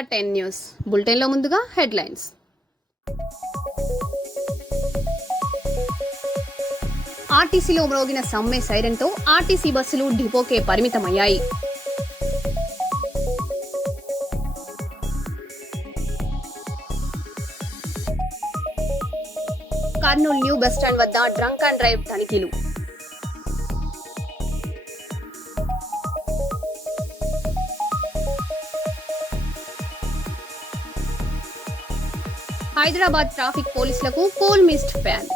India 10 news బులెటిన్లో ముందుగా headlines. ఆర్టీసీలో మ్రోగిన సమ్మె సైరన్తో ఆర్టీసీ బస్సులు డిపోకే పరిమితమయ్యాయి. కర్నూలు న్యూ బస్టాండ్ వద్ద డ్రంక్ అండ్ డ్రైవ్ తనిఖీలు. హైదరాబాద్ ట్రాఫిక్ పోలీసులకు cool mist fan.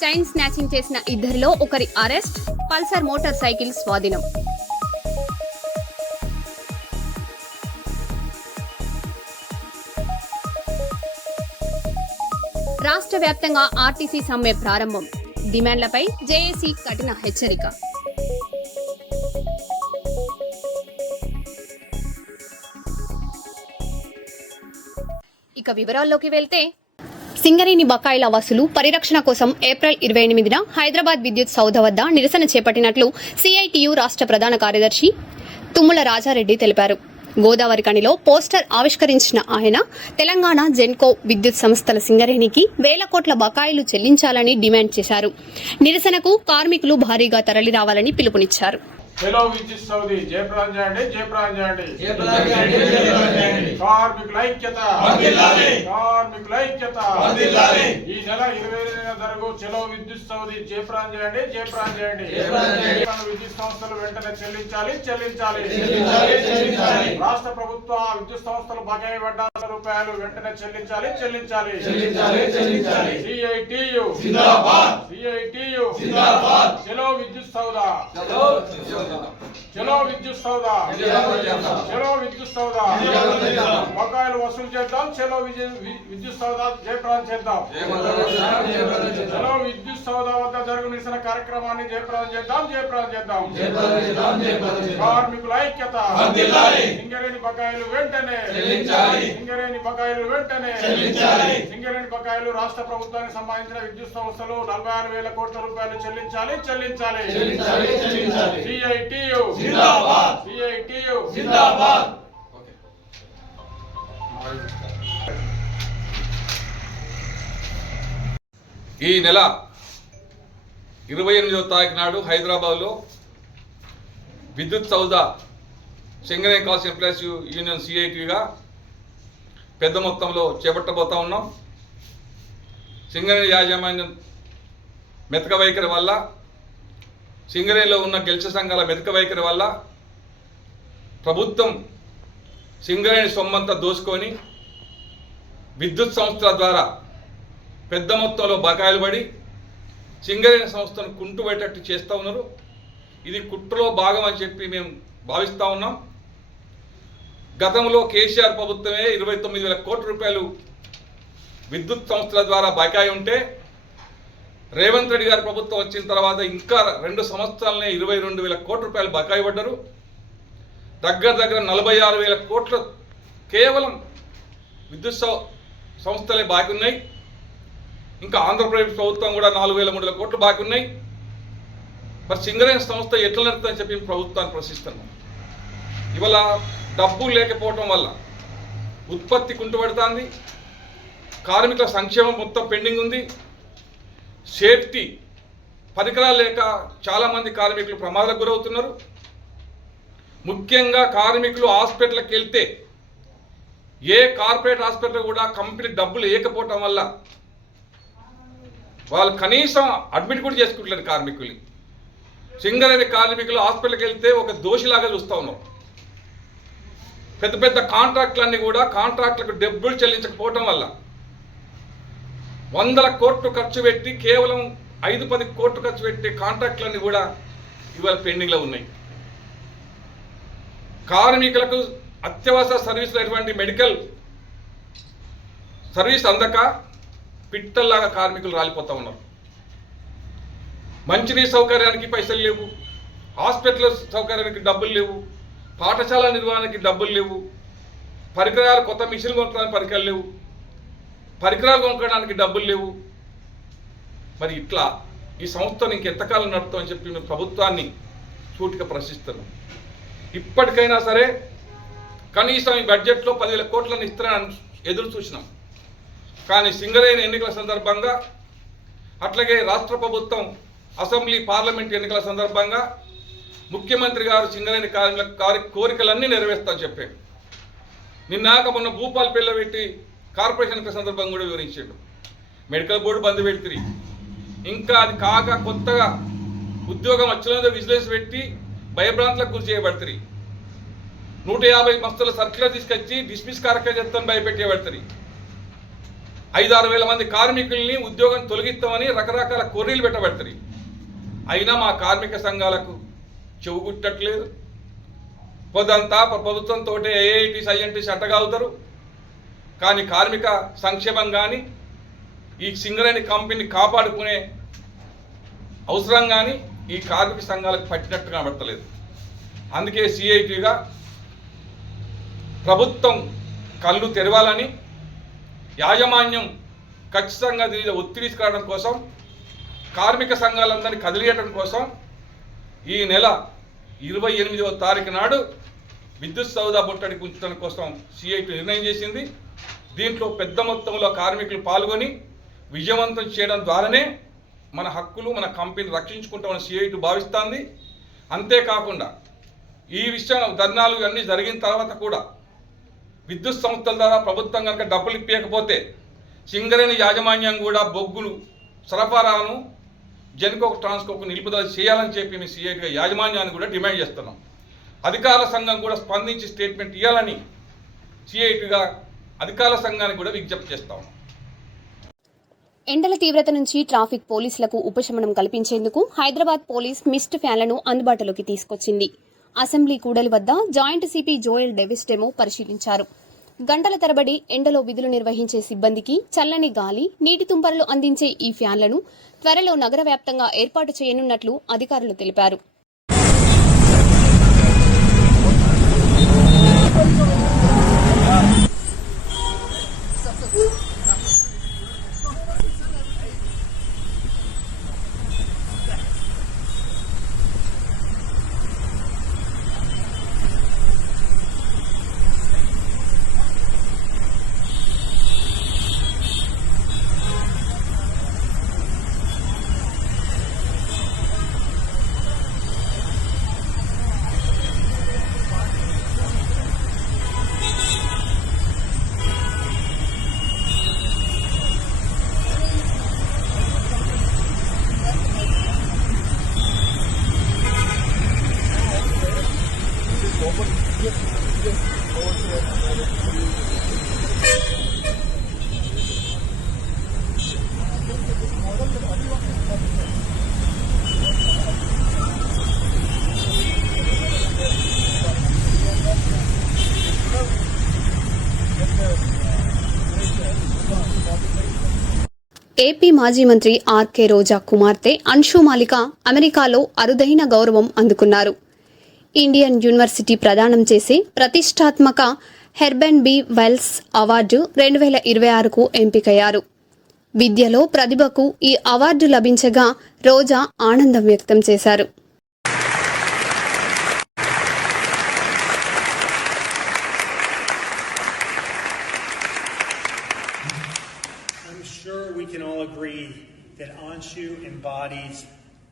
Chain snatching చేసిన ఇద్దరిలో ఒకరి అరెస్ట్, పల్సర్ మోటార్ సైకిల్ స్వాధీనం. రాష్ట్ర వ్యాప్తంగా ఆర్టీసీ సమ్మె ప్రారంభం. డిమాండ్లపై జేఏసీ కఠిన హెచ్చరిక. ఇక వివరాల్లోకి వెళ్తే, సింగరేణి బకాయిల వసూలు పరిరక్షణ కోసం ఏప్రిల్ 28న హైదరాబాద్ విద్యుత్ సౌధ వద్ద నిరసన చేపట్టినట్లు సిఐటియు రాష్ట్ర ప్రధాన కార్యదర్శి తుమ్మల రాజారెడ్డి తెలిపారు. గోదావరి కనిలో పోస్టర్ ఆవిష్కరించిన ఆయన తెలంగాణ జెన్కో విద్యుత్ సంస్థల సింగరేణికి వేల కోట్ల బకాయిలు చెల్లించాలని డిమాండ్ చేశారు. నిరసనకు కార్మికులు భారీగా తరలి రావాలని పిలుపునిచ్చారు. చలో విద్యుత్ సౌధి జయప్రదం చేయండి, జయప్రదం చేయండి. కార్మికుల ఐక్యత, కార్మికుల ఐక్యత. ఈ నెల 25న జరుగు చలో విద్యుత్ సౌధి జయప్రదం చేయండి, జయప్రదం చేయండి. విద్యుత్ సంస్థలు వెంటనే చెల్లించాలి. రాష్ట్ర ప్రభుత్వ విద్యుత్ సంస్థలు బకాయి పడ్డ రూపాయలు వెంటనే చెల్లించాలి. సిఐటియు చలో విద్యుత్ సౌధ, చలో విద్యుత్ సౌధ, బకాయిలు వసూలు చేద్దాం. చలో విద్యుత్ సౌధ జయప్రదం చేద్దాం. చలో విద్యుత్ సౌధ వద్ద జరుగు నిరసన కార్యక్రమాన్ని జయప్రదం చేద్దాం. కార్మికుల ఐక్యత, సింగరేణి బకాయిలు వెంటనే, సింగరేణి బకాయిలు రాష్ట్ర ప్రభుత్వానికి సంబంధించిన విద్యుత్ సంస్థలు 46,000 కోట్ల రూపాయలు చెల్లించాలి. సిఐటియు జిందాబాద్. ఈ నెల 28వ తారీఖు నాడు హైదరాబాద్లో విద్యుత్ Soudha Singareni calls employees union సిఐటిగా పెద్ద మొత్తంలో చేపట్టబోతా ఉన్నాం. సింగరేణి యాజమాన్యం మెతక వైఖరి వల్ల, సింగరేణిలో ఉన్న గెలిచే సంఘాల మెతక వైఖరి వల్ల ప్రభుత్వం సింగరేణి సొమ్మంతా దోసుకొని విద్యుత్ సంస్థల ద్వారా పెద్ద మొత్తంలో బకాయిలు పడి సింగరేణి సంస్థను కుంటుబెట్టేట్టు చేస్తూ ఉన్నారు. ఇది కుట్రలో భాగం అని చెప్పి మేము భావిస్తూ ఉన్నాం. గతంలో కేసీఆర్ ప్రభుత్వమే 29,000 కోట్ల రూపాయలు విద్యుత్ సంస్థల ద్వారా బకాయి ఉంటే, రేవంత్ రెడ్డి గారి ప్రభుత్వం వచ్చిన తర్వాత ఇంకా 2 సంవత్సరాలనే 22,000 కోట్ల రూపాయలు బకాయి పడ్డారు. దగ్గర 46,000 కోట్ల కేవలం విద్యుత్ సంస్థలే బాకీ ఉన్నాయి. ఇంకా ఆంధ్రప్రదేశ్ ప్రభుత్వం కూడా 4,300 కోట్లు బాకీ ఉన్నాయి. మరి సింగరేణి సంస్థ ఎట్లా నడుతుందని చెప్పి ప్రభుత్వాన్ని ప్రశ్నిస్తున్నాం. ఇవాళ డబ్బు లేకపోవటం వల్ల ఉత్పత్తి కుంటుపడుతుంది, కార్మికుల సంక్షేమం మొత్తం పెండింగ్ ఉంది, సేఫ్టీ పరికరాలు లేక చాలామంది కార్మికులు ప్రమాదాలకు గురవుతున్నారు. ముఖ్యంగా కార్మికులు హాస్పిటల్కి వెళ్తే ఏ కార్పొరేట్ హాస్పిటల్ కూడా కంపెనీ డబ్బులు వేయకపోవటం వల్ల వాళ్ళు కనీసం అడ్మిట్ కూడా చేసుకుంటలేరు. కార్మికులు, సింగరేణి కార్మికులు హాస్పిటల్కి వెళ్తే ఒక దోషిలాగా చూస్తూ ఉన్నాం. పెద్ద పెద్ద కాంట్రాక్టులన్నీ కూడా కాంట్రాక్టులకు డబ్బులు చెల్లించకపోవటం వల్ల 100 కోట్లు ఖర్చు పెట్టి కేవలం 5-10 కోట్లు ఖర్చు పెట్టి కాంట్రాక్టులన్నీ కూడా ఇవాళ పెండింగ్లో ఉన్నాయి. కార్మికులకు అత్యవసర సర్వీసులు అటువంటి మెడికల్ సర్వీస్ అందక పిట్టల్లాగా కార్మికులు రాలిపోతూ ఉన్నారు. మంచినీటి సౌకర్యానికి పైసలు లేవు, హాస్పిటల్ సౌకర్యానికి డబ్బులు లేవు, పాఠశాల నిర్వహణకి డబ్బులు లేవు, పరికరాలు కొత్త మిషన్లు కొనడానికి పరికరాలు లేవు, పరికరాలు కొనుక్కోవడానికి డబ్బులు లేవు. మరి ఇట్లా ఈ సంస్థను ఇంకెంతకాలం నడుపుతామని చెప్పి మేము ప్రభుత్వాన్ని సూటిగా ప్రశ్నిస్తున్నాం. ఇప్పటికైనా సరే కనీసం ఈ బడ్జెట్లో 10,000 కోట్లను ఇస్తారని ఎదురు చూసినాం. కానీ సింగరేణి ఎన్నికల సందర్భంగా అట్లాగే రాష్ట్ర ప్రభుత్వం అసెంబ్లీ పార్లమెంట్ ఎన్నికల సందర్భంగా ముఖ్యమంత్రి గారు సింగరేణి కార్మికుల కోరికలన్నీ నెరవేర్స్తామని చెప్పారు. నిన్నాక మొన్న భూపాలపల్లిలో పెట్టి కార్పొరేషన్ ఎన్నికల సందర్భంగా కూడా వివరించాడు. మెడికల్ బోర్డు బంద్ పెడుతుంది, ఇంకా అది కాక కొత్తగా ఉద్యోగం వచ్చినందుకు విజిలెన్స్ పెట్టి భయభ్రాంతులకు గురి చేయబడుతుంది. 150 మస్తుల సర్క్యులర్ తీసుకొచ్చి డిస్మిస్ కార్యక్రమం చేస్తామని భయపెట్టేబడుతుంది. 5-6 వేల మంది కార్మికుల్ని ఉద్యోగం తొలగిస్తామని రకరకాల కొర్రీలు పెట్టబడుతుంది. అయినా మా కార్మిక సంఘాలకు చెవుగుట్టట్లేదు. పొద్దంతా ప్రభుత్వంతో ఏఐటీస్ ఐఎన్టీస్ అట్టగావుతారు. కానీ కార్మిక సంక్షేమం కానీ ఈ సింగరేణి కంపెనీని కాపాడుకునే అవసరం కానీ ఈ కార్మిక సంఘాలకు పట్టినట్టు కనబడతలేదు. అందుకే సిఐటిగా ప్రభుత్వం కళ్ళు తెరవాలని, యాజమాన్యం ఖచ్చితంగా దీని ఒత్తిడి తీసుకురావడం కోసం, కార్మిక సంఘాలందరినీ కదిలియడం కోసం ఈ నెల 28వ తారీఖు నాడు విద్యుత్ సౌదా ముట్టడికి ఉంచడం కోసం సిఐటి నిర్ణయం చేసింది. దీంట్లో పెద్ద మొత్తంలో కార్మికులు పాల్గొని విజయవంతం చేయడం ద్వారానే మన హక్కులు, మన కంపెనీ రక్షించుకుంటామని సిఐటి భావిస్తుంది. అంతేకాకుండా ఈ విషయం ధర్నాలు ఇవన్నీ జరిగిన తర్వాత కూడా విద్యుత్ సంస్థల ద్వారా ప్రభుత్వం కనుక డబ్బులు ఇప్పకపోతే సింగరేణి యాజమాన్యం కూడా బొగ్గులు సరఫరాను జెన్కోకు ట్రాన్స్కోకు నిలుపుదల చేయాలని చెప్పి మేము సిఐటిగా యాజమాన్యాన్ని కూడా డిమాండ్ చేస్తున్నాం. అధికారుల సంఘం కూడా స్పందించి స్టేట్మెంట్ ఇవ్వాలని సిఐటిగా అధికారుల సంఘానికి కూడా విజ్ఞప్తి చేస్తాం. ఎండల తీవ్రత నుంచి ట్రాఫిక్ పోలీసులకు ఉపశమనం కల్పించేందుకు హైదరాబాద్ పోలీస్ మిస్ట్ ఫ్యాన్లను అందుబాటులోకి తీసుకొచ్చింది. అసెంబ్లీ కూడలి వద్ద joint CP Joel Davis demo పరిశీలించారు. గంటల తరబడి ఎండలో విధులు నిర్వహించే సిబ్బందికి చల్లని గాలి, నీటి తుంపరలు అందించే ఈ ఫ్యాన్లను త్వరలో నగర వ్యాప్తంగా ఏర్పాటు చేయనున్నట్లు అధికారులు తెలిపారు. ఏపీ మాజీ మంత్రి ఆర్కే రోజా కుమార్తె అన్షు మాలిక అమెరికాలో అరుదైన గౌరవం అందుకున్నారు. ఇండియన్ యూనివర్సిటీ ప్రదానం చేసే ప్రతిష్టాత్మక హెర్బెన్ బి వెల్స్ అవార్డు 2026కు ఎంపికయ్యారు. విద్యలో ప్రతిభకు ఈ అవార్డు లభించగా రోజా ఆనందం వ్యక్తం చేశారు. We can all agree that Anshu embodies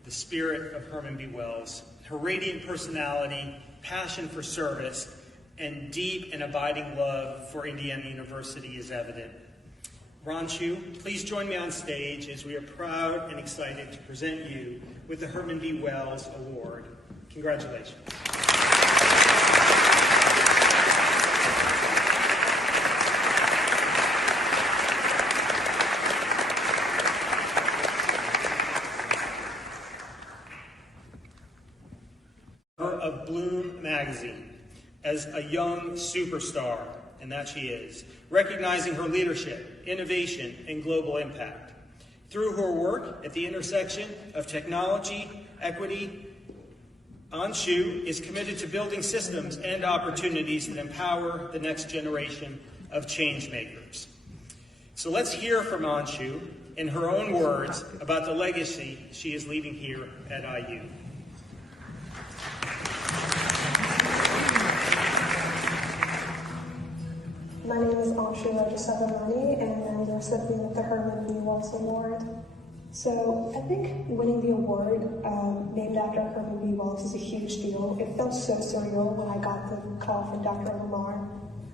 the spirit of Herman B. Wells. Her radiant personality, passion for service, and deep and abiding love for Indiana University is evident. Anshu, please join me on stage as we are proud and excited to present you with the Herman B. Wells Award. Congratulations. Of Bloom magazine as a young superstar, and that she is, recognizing her leadership, innovation, and global impact. Through her work at the intersection of technology, equity, Anshu is committed to building systems and opportunities that empower the next generation of change makers. So let's hear from Anshu in her own words, about the legacy she is leaving here at IU. My name is Anshu Rajasabamani, and I'm the recipient of the Herman B. Wells Award. So I think winning the award named after Herman B. Wells is a huge deal. It felt so surreal when I got the call from Dr. Lamar.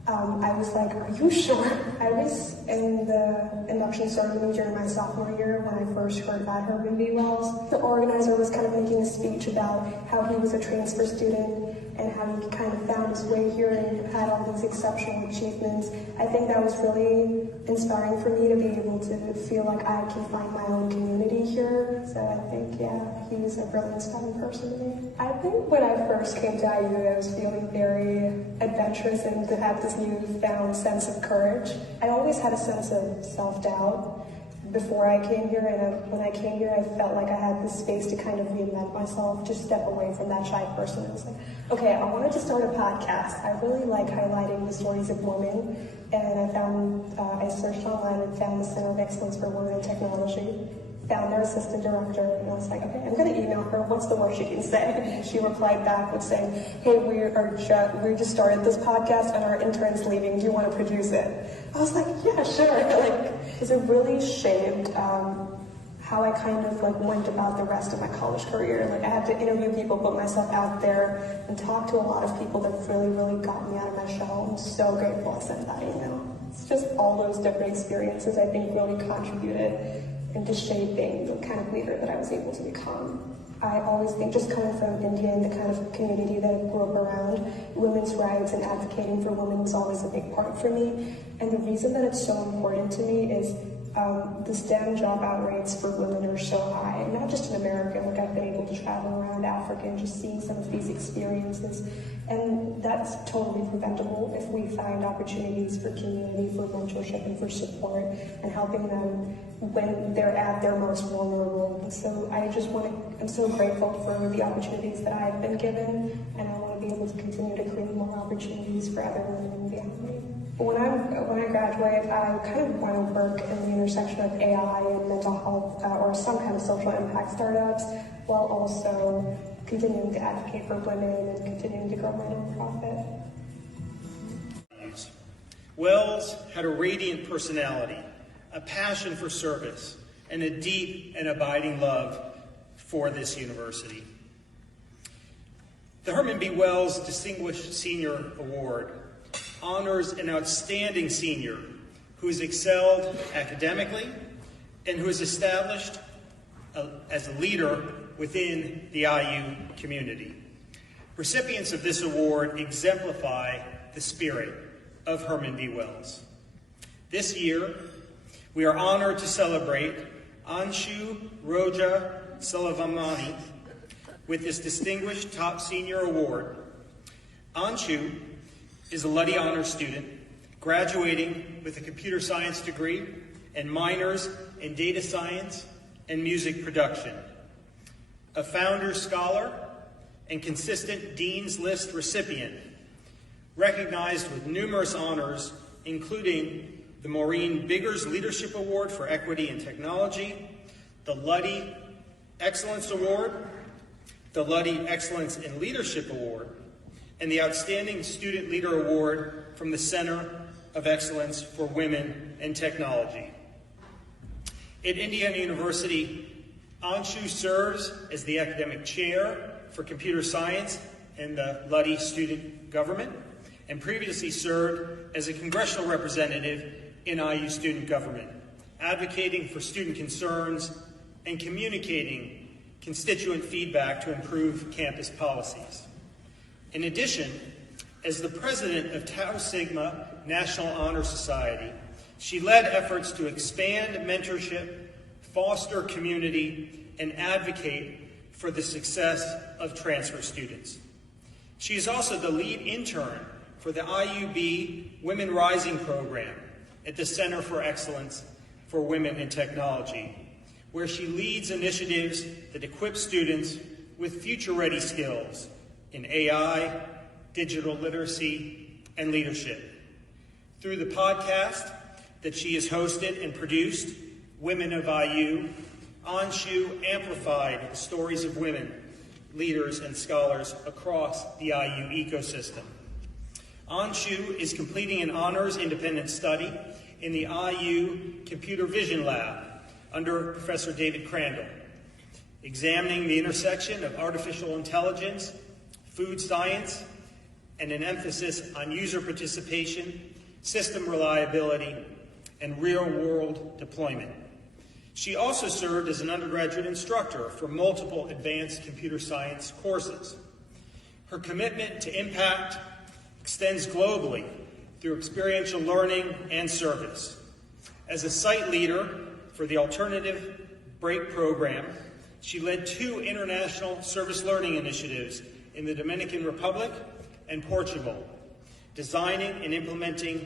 I was like, are you sure? I was in the induction ceremony during my sophomore year when I first heard about Herman B. Wells. The organizer was kind of making a speech about how he was a transfer student and how he kind of found his way here and had all these exceptional achievements. I think that was really inspiring for me to be able to feel like I can find my own community here. So I think, yeah, he's a really inspiring person to me. I think when I first came to IU, I was feeling very adventurous and to have this newfound sense of courage. I always had a sense of self-doubt before I came here, and when I came here, I felt like I had this space to kind of reinvent myself, just step away from that shy person. I was like, okay, I wanted to start a podcast. I really like highlighting the stories of women, and I searched online and found the Center of Excellence for Women in Technology, found their assistant director, and I was like, okay, I'm gonna email her, what's the worst she can say? And she replied back with saying, hey, we just started this podcast and our intern's leaving, do you wanna produce it? I was like, yeah, sure. Because it really shaped how I kind of went about the rest of my college career. I had to interview people, put myself out there, and talk to a lot of people that really, really got me out of my shell. I'm so grateful I sent that email. It's just all those different experiences I think really contributed into shaping the kind of leader that I was able to become. I always think, just coming from India and the kind of community that I grew up around, women's rights and advocating for women was always a big part for me. And the reason that it's so important to me is the STEM dropout rates for women are so high, not just in America. I've been able to travel around Africa and just seeing some of these experiences. And that's totally preventable if we find opportunities for community, for mentorship, and for support, and helping them when they're at their most vulnerable. And so I'm so grateful for the opportunities that I've been given, and I want to be able to continue to create more opportunities for other women behind me. When I graduate, I kind of want to work in the intersection of AI and mental health or some kind of social impact startups, while also continuing to advocate for women and continuing to grow my nonprofit. Wells had a radiant personality, a passion for service, and a deep and abiding love for this university. The Herman B. Wells Distinguished Senior Award honors an outstanding senior who has excelled academically and who is established as a leader within the IU community. Recipients of this award exemplify the spirit of Herman B. Wells. This year, we are honored to celebrate Anshu Roja Salavamani with this distinguished top senior award. Anshu is a Luddy Honors student, graduating with a computer science degree and minors in data science and music production. A Founders Scholar and consistent Dean's List recipient, recognized with numerous honors, including the Maureen Biggers Leadership Award for Equity and Technology, the Luddy Excellence Award, the Luddy Excellence in Leadership Award, and the Outstanding Student Leader Award from the Center of Excellence for Women in Technology. At Indiana University, Anshu serves as the academic chair for computer science in the Luddy Student Government, and previously served as a congressional representative in IU student government, advocating for student concerns and communicating constituent feedback to improve campus policies. In addition, as the president of Tau Sigma National Honor Society, she led efforts to expand mentorship, foster community, and advocate for the success of transfer students. She is also the lead intern for the IUB Women Rising program at the Center for Excellence for Women in Technology, where she leads initiatives that equip students with future-ready skills in AI, digital literacy, and leadership. Through the podcast that she has hosted and produced, women of IU, Anshu amplified stories of women, leaders, and scholars across the IU ecosystem. Anshu is completing an honors independent study in the IU Computer Vision Lab under Professor David Crandall, examining the intersection of artificial intelligence, food science, and an emphasis on user participation, system reliability, and real-world deployment. She also served as an undergraduate instructor for multiple advanced computer science courses. Her commitment to impact extends globally through experiential learning and service. As a site leader for the Alternative Break program, she led 2 international service learning initiatives in the Dominican Republic and Portugal, designing and implementing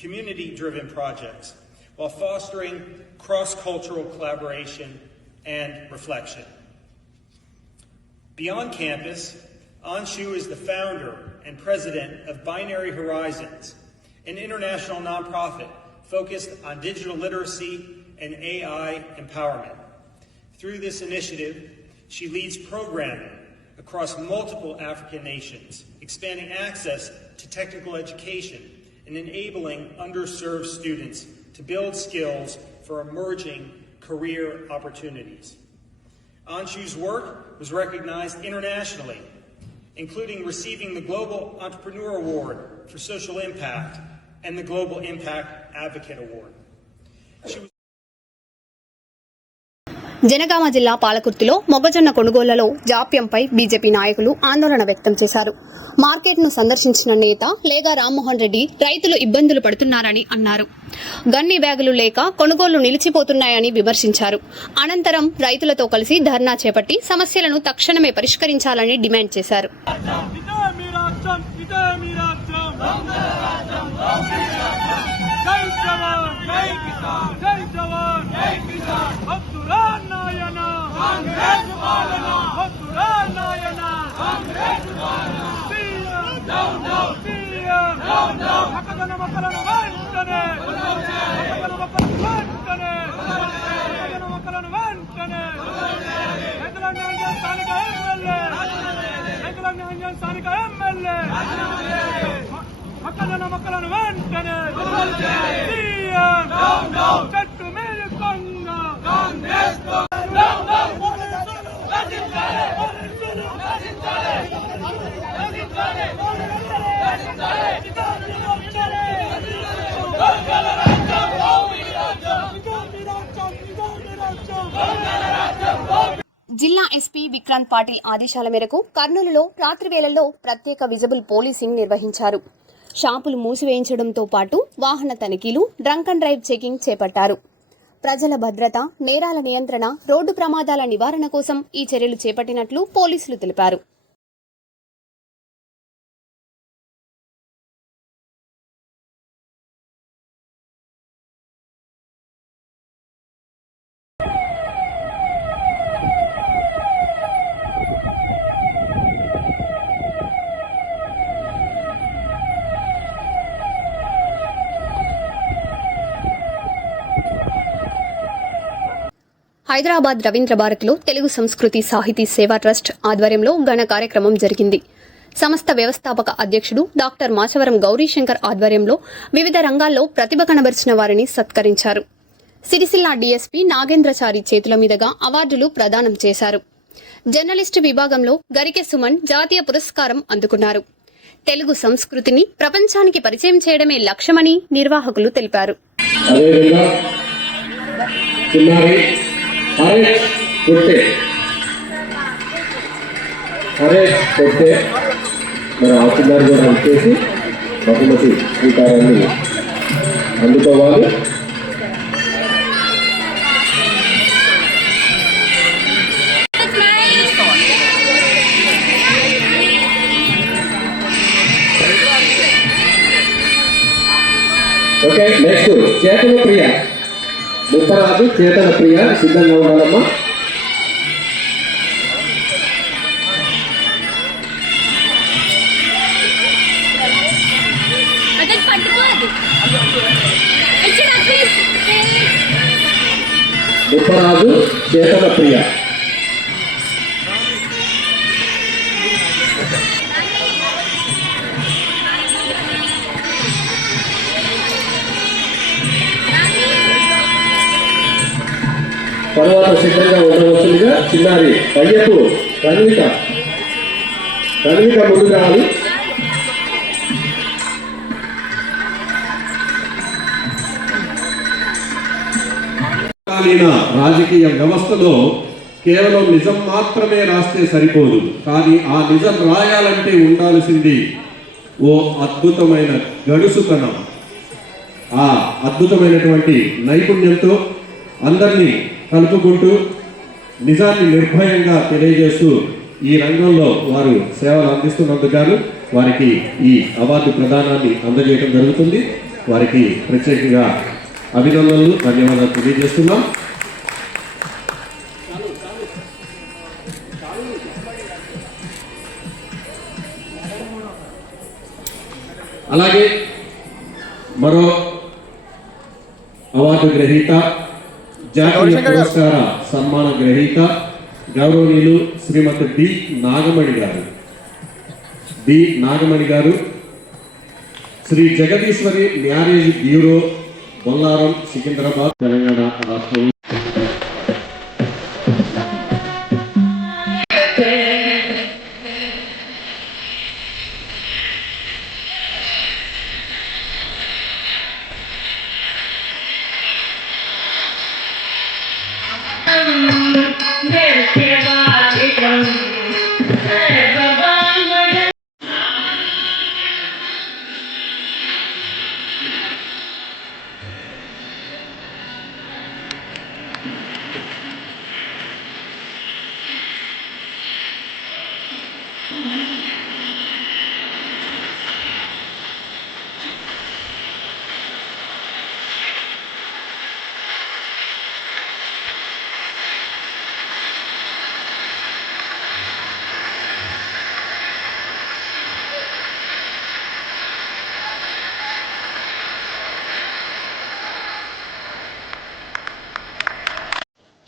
community-driven projects while fostering cross-cultural collaboration and reflection. Beyond campus, Anshu is the founder and president of Binary Horizons, an international nonprofit focused on digital literacy and AI empowerment. Through this initiative, she leads programming across multiple African nations, expanding access to technical education and enabling underserved students to build skills for emerging career opportunities. Anshu's work was recognized internationally, including receiving the Global Entrepreneur Award for Social Impact and the Global Impact Advocate Award. She was Janagama జిల్లా పాలకుర్తిలో మొక్కజొన్న కొనుగోళ్లలో జాప్యంపై BJP నాయకులు ఆందోళన వ్యక్తం చేశారు. మార్కెట్ను సందర్శించిన నేత లేగా రామ్మోహన్ రెడ్డి రైతులు ఇబ్బందులు పడుతున్నారని అన్నారు. గన్ని బ్యాగులు లేక కొనుగోళ్లు నిలిచిపోతున్నాయని విమర్శించారు. అనంతరం రైతులతో కలిసి ధర్నా చేపట్టి సమస్యలను తక్షణమే పరిష్కరించాలని డిమాండ్ చేశారు. జిల్లా ఎస్పీ విక్రాంత్ పాటిల్ ఆదేశాల మేరకు కర్నూలులో రాత్రి వేళల్లో ప్రత్యేక విజిబుల్ పోలీసింగ్ నిర్వహించారు. షాపులు మూసివేయించడంతో పాటు వాహన తనిఖీలు, డ్రంక్ అండ్ డ్రైవ్ చెకింగ్ చేపట్టారు. ప్రజల భద్రత, నేరాల నియంత్రణ, రోడ్డు ప్రమాదాల నివారణ కోసం ఈ చర్యలు చేపట్టినట్లు పోలీసులు తెలిపారు. హైదరాబాద్ రవీంద్ర భారతిలో తెలుగు సంస్కృతి సాహితీ సేవా ట్రస్ట్ ఆధ్వర్యంలో ఘన కార్యక్రమం జరిగింది. సంస్థ వ్యవస్థాపక అధ్యక్షుడు డాక్టర్ మాచవరం గౌరీశంకర్ ఆధ్వర్యంలో వివిధ రంగాల్లో ప్రతిభ కనబరిచిన వారిని సత్కరించారు. సిరిసిల్ల డీఎస్పీ నాగేంద్రచారి చేతుల మీదుగా అవార్డులు ప్రదానం చేశారు. జర్నలిస్టు విభాగంలో గరికె సుమన్ జాతీయ పురస్కారం అందుకున్నారు. తెలుగు సంస్కృతిని ప్రపంచానికి పరిచయం చేయడమే లక్ష్యమని నిర్వాహకులు తెలిపారు. మన ఆఫీసర్ కూడా వచ్చేసి బహుమతి స్వీకారాన్ని అందుకోవాలి. ఓకే, నెక్స్ట్ చేతన ప్రియ, ముప్పరాజు చేతన ప్రియ సిద్ధంగా ఉండాలమ్మా. పట్టుకోదు చేతన ప్రియ. తర్వాత సిద్ధంగా ఉండవలసిందిగా చిన్నారి పయ్యపు కన్విక ముందుకు రావాలి. రాజకీయ వ్యవస్థలో కేవలం నిజం మాత్రమే రాస్తే సరిపోదు, కానీ ఆ నిజం రాయాలంటే ఉండాల్సింది ఓ అద్భుతమైన గడుసుతనం. ఆ అద్భుతమైనటువంటి నైపుణ్యంతో అందరినీ కలుపుకుంటూ నిజాన్ని నిర్భయంగా తెలియజేస్తూ ఈ రంగంలో వారు సేవలు అందిస్తున్నందుకు గాను వారికి ఈ అవార్డు ప్రదానాన్ని అందజేయడం జరుగుతుంది. వారికి ప్రత్యేకంగా అభినందనలు, ధన్యవాదాలు తెలియజేస్తున్నాం. అలాగే మరో అవార్డు గ్రహీత, జాతీయ పురస్కార సన్మాన గ్రహీత గౌరవనీయులు శ్రీమతి డి నాగమణి గారు, శ్రీ జగదీశ్వరి మ్యారేజ్ బ్యూరో, బొల్లారం, సికింద్రాబాద్, తెలంగాణ రాష్ట్రం.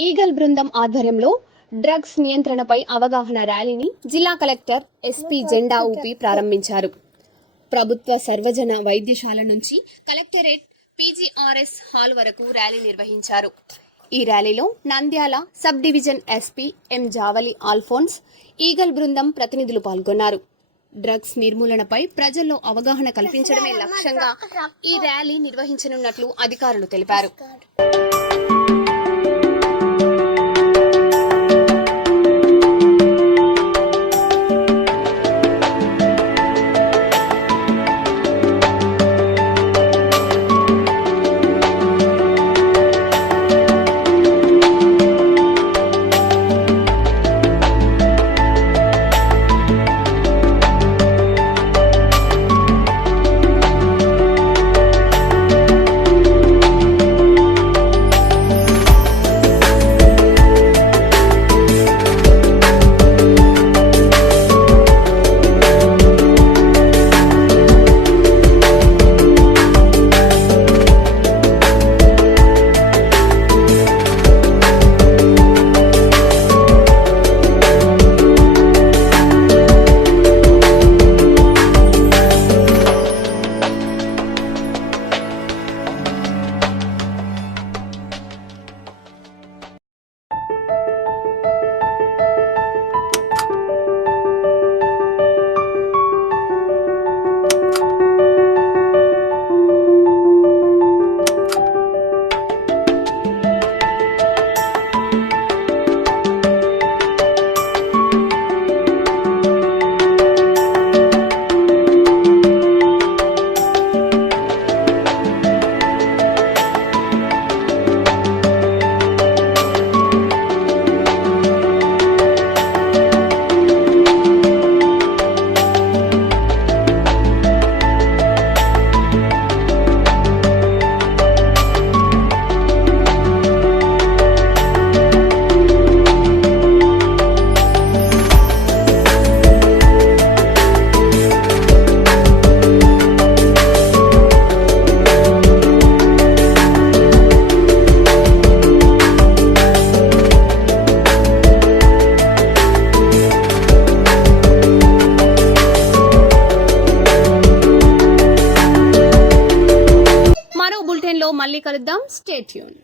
ఈగల్ బృందం ఆధ్వర్యంలో డ్రగ్స్ నియంత్రణపై అవగాహన ర్యాలీని జిల్లా కలెక్టర్ ఎస్పీ జెండా ఊపి ప్రారంభించారు. ప్రభుత్వ సర్వజన వైద్యశాల నుంచి కలెక్టరేట్ పీజీఆర్ఎస్ హాల్ వరకు ర్యాలీ నిర్వహించారు. ఈ ర్యాలీలో Nandyal sub division SP M Javali Alphonse, eagle బృందం ప్రతినిధులు పాల్గొన్నారు. డ్రగ్స్ నిర్మూలనపై ప్రజల్లో అవగాహన కల్పించడమే లక్ష్యంగా ఈ ర్యాలీ నిర్వహించనున్నట్లు అధికారులు తెలిపారు. బులెటిన్లో మళ్ళీ కలుద్దాం. Stay tune.